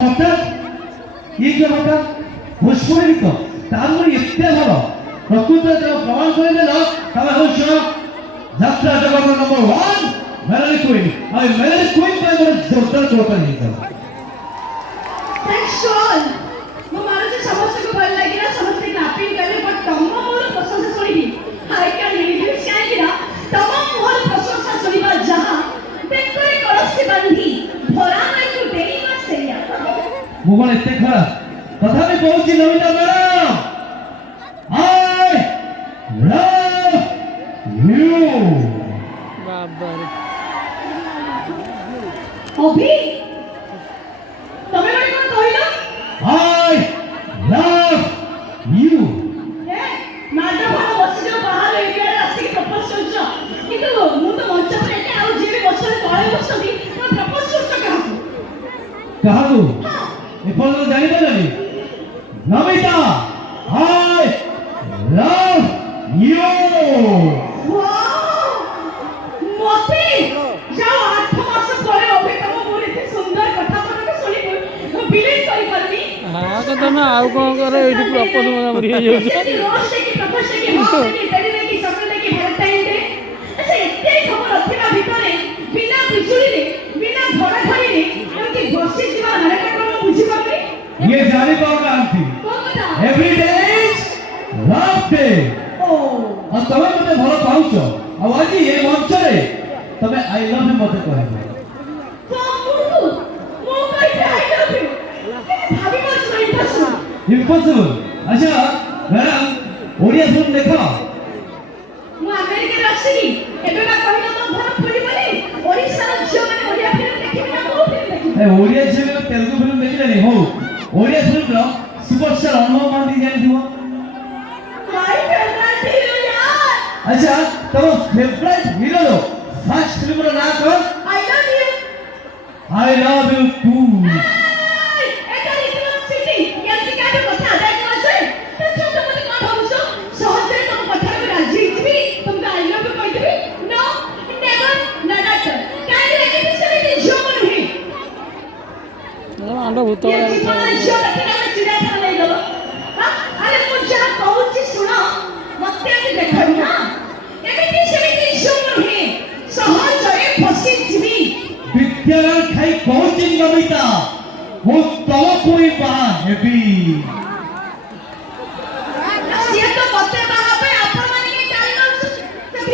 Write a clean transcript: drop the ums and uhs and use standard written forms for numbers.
हठात ये क्या होता भोजपुरी गीत तार एते भल प्रकृत प्रमाण कर যাত্রা জগতের নম্বর 1 মেলানি কুইন আর মেলানি কুইন पर बड़ा जोरदार चोटा नहीं था थैंक्स ऑल मो मानो से समस्त को भल लागिला समस्त क्लैपिंग करे बट तम मोर प्रशंसा सुनिबी आई कैन रिव्यू चाहिला तम मोर प्रशंसा सुनिबा जहां बेकरे कलसी बंधी भरा में को देई मा सेया मुगल एते खरा तथापि पहुंची Namita madam I love you बाबर अभी तमे बड़ी कोन कहिलो आई लव यू ए माडा भालो बसी जो बाहर एरिया रे आसी के प्रपोज करछो किंतु मु तो मंच पर एके आउ जे भी बसरे तळे बसबी तो प्रपोज करछो कहा तू ए फोन तो जानि पालनी नमिता आई लव यू मोती जाओ 8 मास परे अबे तम मोर एते सुंदर कथा मन सुनी मु बिलीव करि परबी हां तो तमे आउ कोन करे एठी प्रपोज मरी हे जाउ ये रोज की प्रपोज की हां की तेरी की सपने की वैलेंटाइन डे अच्छा एते खबर अथिना भितरे बिना बिजुली रे बिना घोड़ा घड़ी रे एमकी बसी जीवा नरक क्रम बुझी परबी ये जाने कौन आंटी कोन कथा every day is love day ओ और तमे मते भलो पाउछो आ आज ये मंच रे तमे आई लव यू मते कहबो तो मु कहि आई लव यू भाभी मत इम्पॉसिबल इम्पॉसिबल अच्छा मैडम ओडिया फिल्म देखो मु अमेरिका रसिनी एबे बा कहिलो तो घर पड़ी बोली ओडिसा रो झियो माने ओडिया फिल्म देखिबे ना को फिल्म देखिबे ए ओडिया फिल्म तेलुगु फिल्म देखिले नहीं हो ओडिया फिल्म रो सुपरस्टार अनुभव मानती जानि दियो माय फेवरेट हीरो यार अच्छा तमो फेवरेट हीरो रो फर्स्ट फिल्म रो नाम कौन I love you I love you too एटा रीति सिटी यंती का भी कथा आदा कर छै तो छोट मोटी कोन भाबुछो सहज रे तुम कथा में राजी छिबी तुम आई लव यू कहि दिबी नो नेवर नॉट काहे रे कि सेलिटी झियो मन ही आंडा भूत ये जीवन झियो देखि ना चिड़ा खाना ले गलो हां अरे मु जहा कहूची सुनो मते भी देखो ना एमिति सेमिति झियो मन ही सहज रे फसी छिबी विद्यालय खाई कोचिंग नमिता वो तव कोई बा हेबी